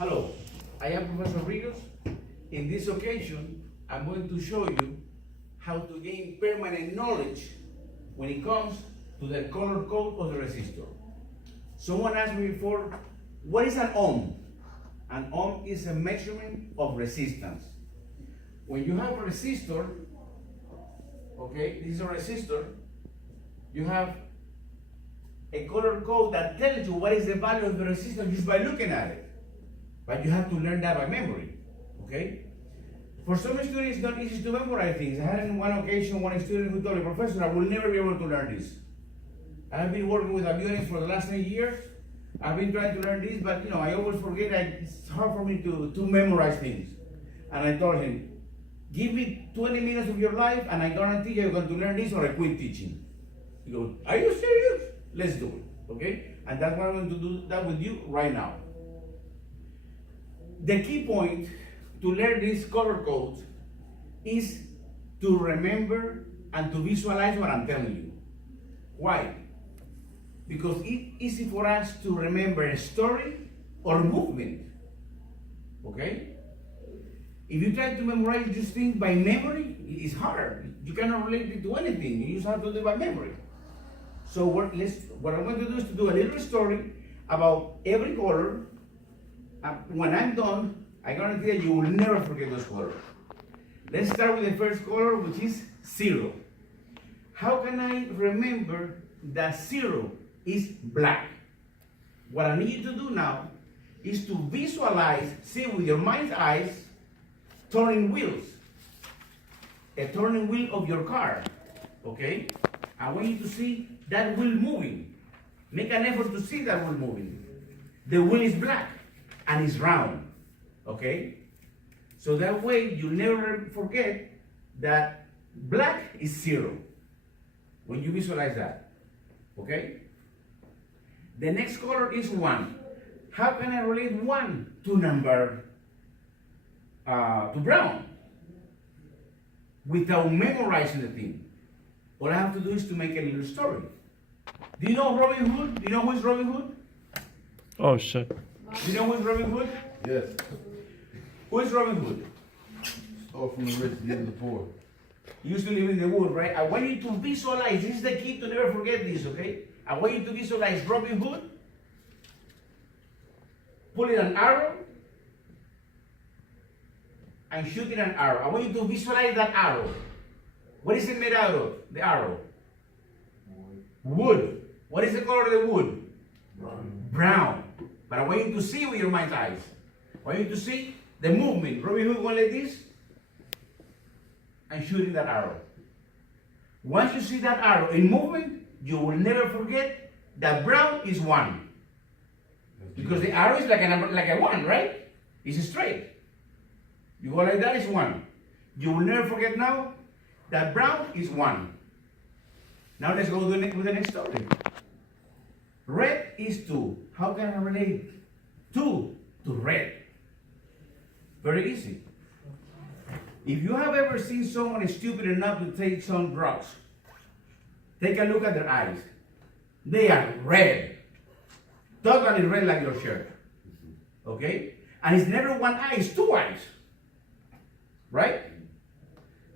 Hello, I am Professor Rios. In this occasion, I'm going to show you how to gain permanent knowledge when it comes to the color code of the resistor. Someone asked me before, what is an ohm? An ohm is a measurement of resistance. When you have a resistor, okay, this is a resistor, you have a color code that tells you what is the value of the resistor just by looking at it. But you have to learn that by memory, okay? For some students, it's not easy to memorize things. I had on one occasion one student who told me, Professor, I will never be able to learn this. I have been working with avionics for the last 8 years. I've been trying to learn this, but I always forget. It's hard for me to memorize things. And I told him, give me 20 minutes of your life, and I guarantee you're going to learn this or I quit teaching. He goes, are you serious? Let's do it, okay? And that's what I'm going to do that with you right now. The key point to learn these color codes is to remember and to visualize what I'm telling you. Why? Because it's easy for us to remember a story or movement, okay? If you try to memorize these things by memory, it's hard. You cannot relate it to anything. You just have to do it by memory. So what I'm going to do is to do a little story about every color. When I'm done, I guarantee that you will never forget those colors. Let's start with the first color, which is Ciro. How can I remember that Ciro is black? What I need you to do now is to visualize, see with your mind's eyes, turning wheels. A turning wheel of your car, okay? I want you to see that wheel moving. Make an effort to see that wheel moving. The wheel is black and it's round, okay? So that way you never forget that black is Ciro when you visualize that, okay? The next color is 1. How can I relate 1 to number, to brown? Without memorizing the thing. All I have to do is to make a little story. Do you know Robin Hood? Do you know who is Robin Hood? Oh shit. Do you know who is Robin Hood? Yes. Who is Robin Hood? Oh, from the rich, give the poor. He used to live in the wood, right? I want you to visualize. This is the key to never forget this, okay? I want you to visualize Robin Hood pulling an arrow and shooting an arrow. I want you to visualize that arrow. What is it made out of? The arrow. Wood. What is the color of the wood? Brown. But I want you to see with your mind's eyes. I want you to see the movement. Robin Hood going like this and shooting that arrow. Once you see that arrow in movement, you will never forget that brown is 1. Because the arrow is like a number, like a 1, right? It's straight. You go like that, it's 1. You will never forget now that brown is 1. Now let's go with the next story. Red is 2. How can I relate 2 to red? Very easy. If you have ever seen someone stupid enough to take some drugs, take a look at their eyes. They are red. Totally red like your shirt. Okay? And it's never one eye, it's 2 eyes. Right?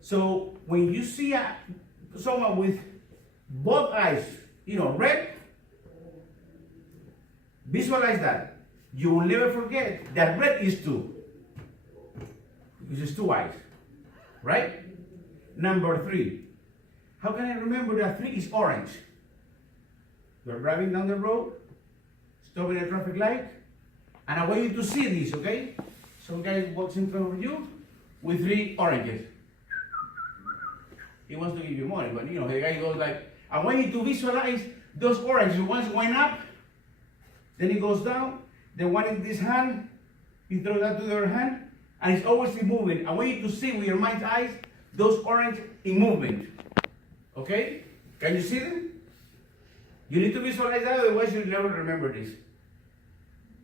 So when you see someone with both eyes, red, visualize that. You will never forget that red is 2. Because it's 2 eyes. Right? Number 3. How can I remember that 3 is orange? You're driving down the road, stopping at a traffic light, and I want you to see this, okay? Some guy walks in front of you with 3 oranges. He wants to give you money, but the guy goes like, I want you to visualize those oranges. Once went up, then it goes down. The one in this hand, you throw that to the other hand, and it's always in movement. I want you to see with your mind's eyes those orange in movement. Okay? Can you see them? You need to visualize that, otherwise you'll never remember this.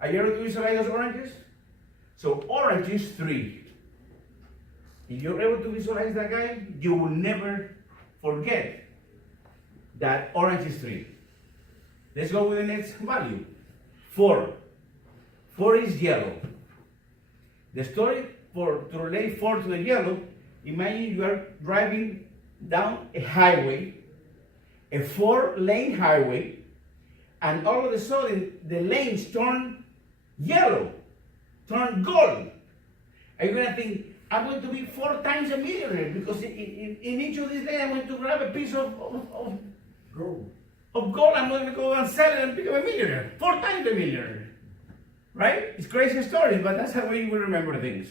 Are you able to visualize those oranges? So orange is 3. If you're able to visualize that guy, you will never forget that orange is 3. Let's go with the next value. 4. 4 is yellow. The story to relate 4 to the yellow, imagine you are driving down a highway, a 4-lane highway, and all of a sudden the lanes turn yellow, turn gold. Are you gonna think, I'm going to be 4 times a millionaire because in each of these lanes I'm going to grab a piece of Gold. gold, I'm going to go and sell it and become a millionaire, 4 times a millionaire. Right? It's crazy stories, but that's how we will remember things.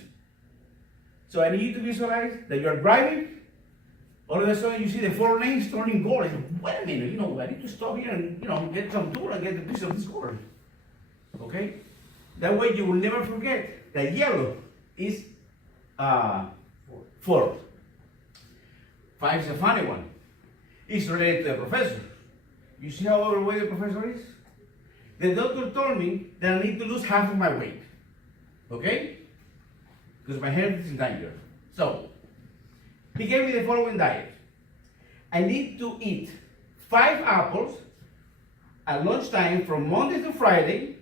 So I need you to visualize that you're driving, all of a sudden you see the 4 lanes turning gold. And you go, wait a minute, I need to stop here and get some tool and get a piece of this gold. Okay? That way you will never forget that yellow is 4. 5 is a funny one. It's related to the professor. You see how overweight the professor is? The doctor told me that I need to lose half of my weight. Okay? Because my health is in danger. So, he gave me the following diet. I need to eat 5 apples at lunchtime from Monday to Friday,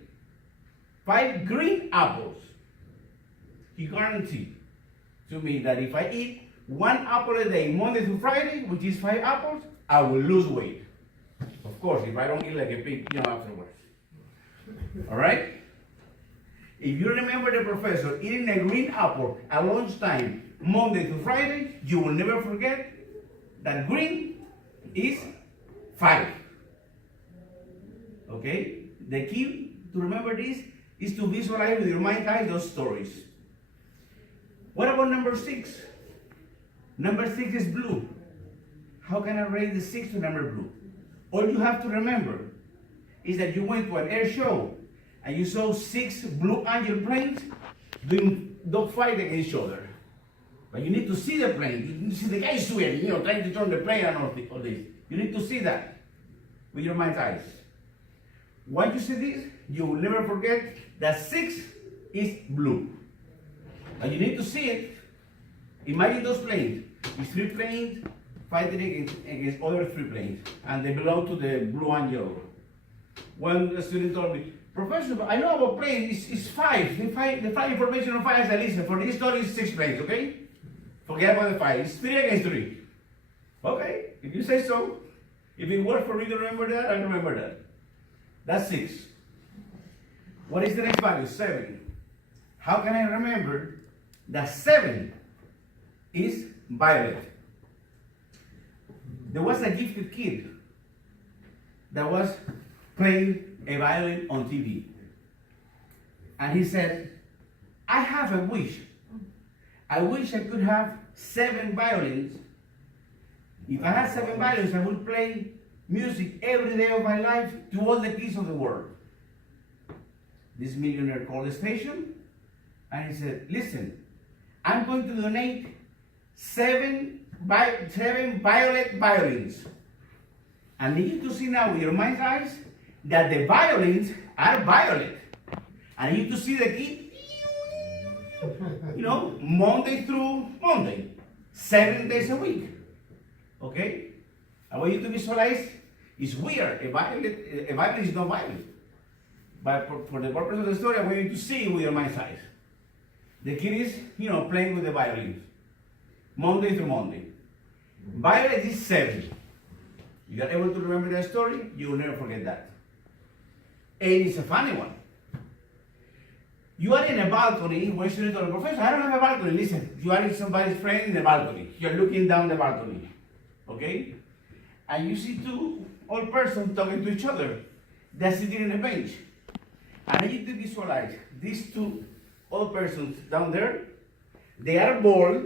5 green apples. He guaranteed to me that if I eat 1 apple a day, Monday to Friday, which is 5 apples, I will lose weight. Of course, if I don't eat like a pig, afterwards. All right? If you remember the professor eating a green apple at lunchtime, Monday to Friday, you will never forget that green is 5. Okay? The key to remember this is to visualize with your mind's eye those stories. What about number 6? Number 6 is blue. How can I rate the 6 to number blue? All you have to remember is that you went to an air show and you saw 6 Blue Angel planes doing dogfight against each other. But you need to see the plane. You need to see the guy sweating, trying to turn the plane and all this. You need to see that with your mind's eyes. Once you see this, you will never forget that 6 is blue. And you need to see it. Imagine those planes. It's 3 planes fighting against other 3 planes. And they belong to the Blue Angel. One student told me, Professor, I know about planes, it's 5. The flight information on 5 is at least, for this story it's 6 planes, okay? Forget about the 5, it's 3 against 3. Okay, if you say so. If it works for me to remember that, I remember that. That's 6. What is the next value? 7. How can I remember that 7 is violet? There was a gifted kid that was playing a violin on TV. And he said, I have a wish. I wish I could have 7 violins. If I had 7 violins, I would play music every day of my life to all the kids of the world. This millionaire called the station and he said, listen, I'm going to donate 7 violet violins. I need you to see now with your mind's eyes that the violins are violet. I need you to see the kid, Monday through Monday, 7 days a week. Okay? I want you to visualize, it's weird. A violin is not violent. But for the purpose of the story, I want you to see it with your mind's eyes. The kid is, playing with the violins. Monday through Monday. Violet is 7. You are able to remember that story, you will never forget that. 8 is a funny one. You are in a balcony, where you tell the professor, I don't have a balcony. Listen, you are in somebody's friend in the balcony. You're looking down the balcony. Okay? And you see 2 old persons talking to each other. They're sitting in a bench. And I need you to visualize these 2 old persons down there. They are bald.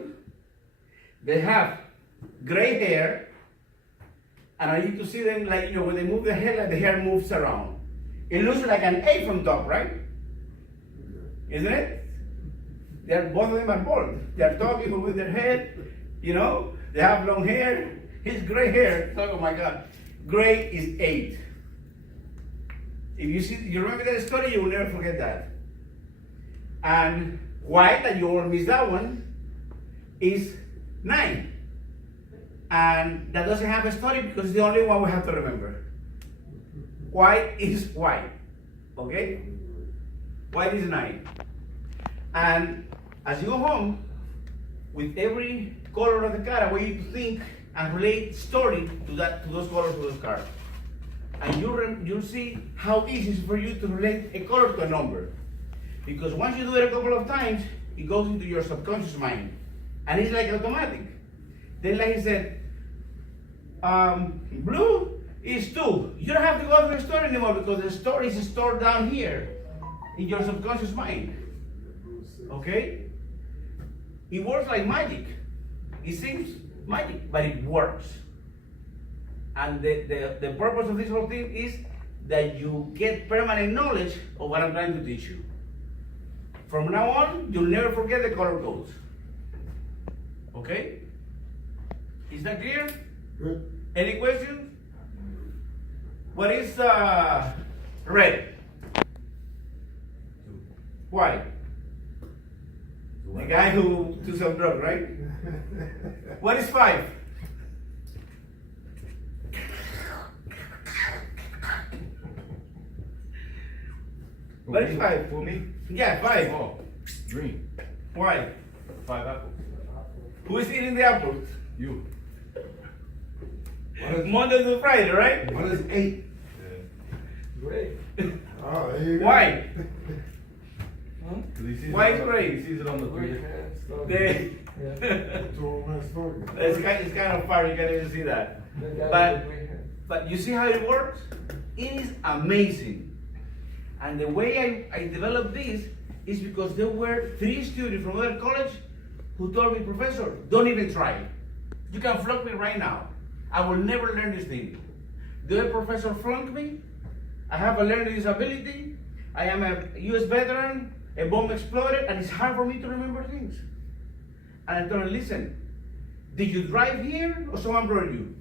They have gray hair. And I need to see them like, when they move their head, like the hair moves around. It looks like an A from top, right? Isn't it? Both of them are bald. They're talking with their head, they have long hair. His gray hair, oh my God. Gray is 8. If you remember that story, you will never forget that. And white, and you won't miss that one, is 9. And that doesn't have a story because it's the only one we have to remember. White is white. Okay? White is 9. And As you go home, with every color of the card, I want you to think and relate story to those colors of those cards. And you'll see how easy it is for you to relate a color to a number. Because once you do it a couple of times, it goes into your subconscious mind. And it's like automatic. Then like he said, blue is 2. You don't have to go to the store anymore because the store is stored down here in your subconscious mind. Okay? It works like magic. It seems magic, but it works. And the purpose of this whole thing is that you get permanent knowledge of what I'm trying to teach you. From now on, you'll never forget the color codes. Okay? Is that clear? Good. Any questions? What is red? Why? The guy who took some drugs, right? What is 5? What is 5? For me? Yeah, 5. Oh, green. Why? 5 apples. Who is eating the apples? You. Monday to Friday, right? What is 8? Great. Oh, there you go. Why? Why is He great? sees it on the 3. They, Two of them is talking. it's kind of far, you can't even see that. But you see how it works? It is amazing. And the way I developed this is because there were 3 students from other college who told me, Professor, don't even try it. You can flunk me right now. I will never learn this thing. The other professor flunked me. I have a learning disability. I am a US veteran. A bomb exploded, and it's hard for me to remember things. And I told him, listen, did you drive here or someone brought you?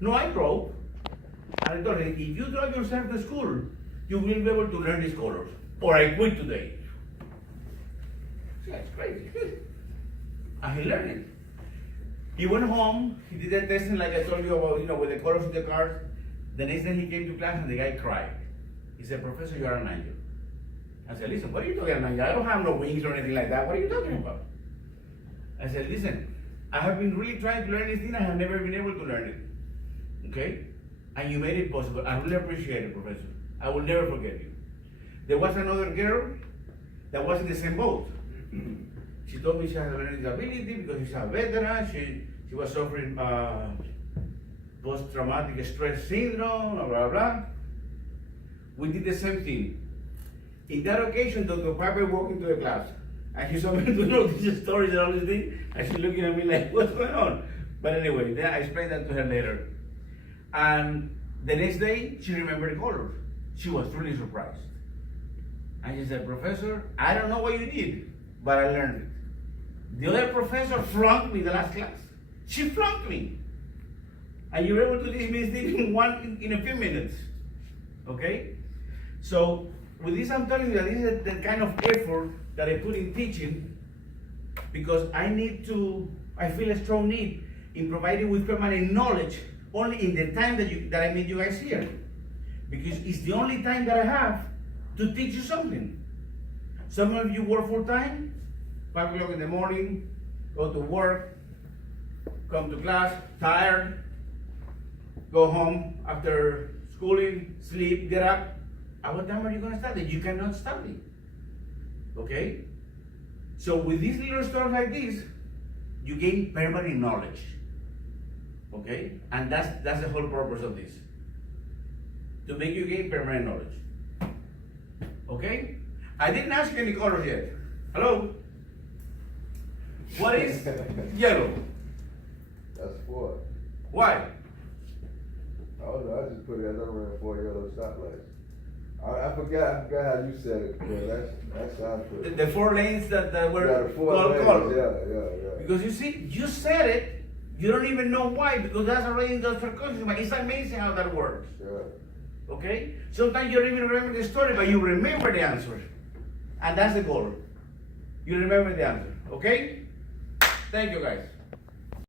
No, I drove. And I told him, if you drive yourself to school, you will be able to learn these colors. Or I quit today. Yeah, it's crazy. And he learned it. He went home, he did that testing like I told you about, with the colors of the cards. The next day he came to class and the guy cried. He said, Professor, you are an angel. I said, listen, what are you talking about? I don't have no wings or anything like that. What are you talking about? I said, listen, I have been really trying to learn this thing. I have never been able to learn it. Okay? And you made it possible. I really appreciate it, Professor. I will never forget you. There was another girl that was in the same boat. She told me she had a learning disability because she's a veteran. She was suffering post-traumatic stress syndrome, blah, blah, blah. We did the same thing. In that occasion, Dr. Piper walked into the class and she saw me doing all these stories and all these things, and she's looking at me like, what's going on? But anyway, then I explained that to her later. And the next day, she remembered the colors. She was really surprised. And she said, Professor, I don't know what you did, but I learned it. The other professor flunked me the last class. She flunked me. And you were able to teach me this thing in a few minutes. Okay? So, with this, I'm telling you that this is the kind of effort that I put in teaching, because I feel a strong need in providing with permanent knowledge only in the time that I meet you guys here. Because it's the only time that I have to teach you something. Some of you work full time, 5 o'clock in the morning, go to work, come to class, tired, go home after schooling, sleep, get up. At what time are you going to study? You cannot study. Okay? So with these little stories like this, you gain permanent knowledge. Okay? And that's the whole purpose of this. To make you gain permanent knowledge. Okay? I didn't ask you any colors yet. Hello? What is yellow? That's 4. Why? I don't know, I just put it as I ran 4 yellow stoplights. I forgot how you said it, but that sounds good. The 4 lanes that were Yeah, the 4 called lanes, color. yeah. Because you see, you said it, you don't even know why, because that's already in the subconscious, but it's amazing how that works. Yeah. Okay? Sometimes you don't even remember the story, but you remember the answer. And that's the goal. You remember the answer. Okay? Thank you, guys.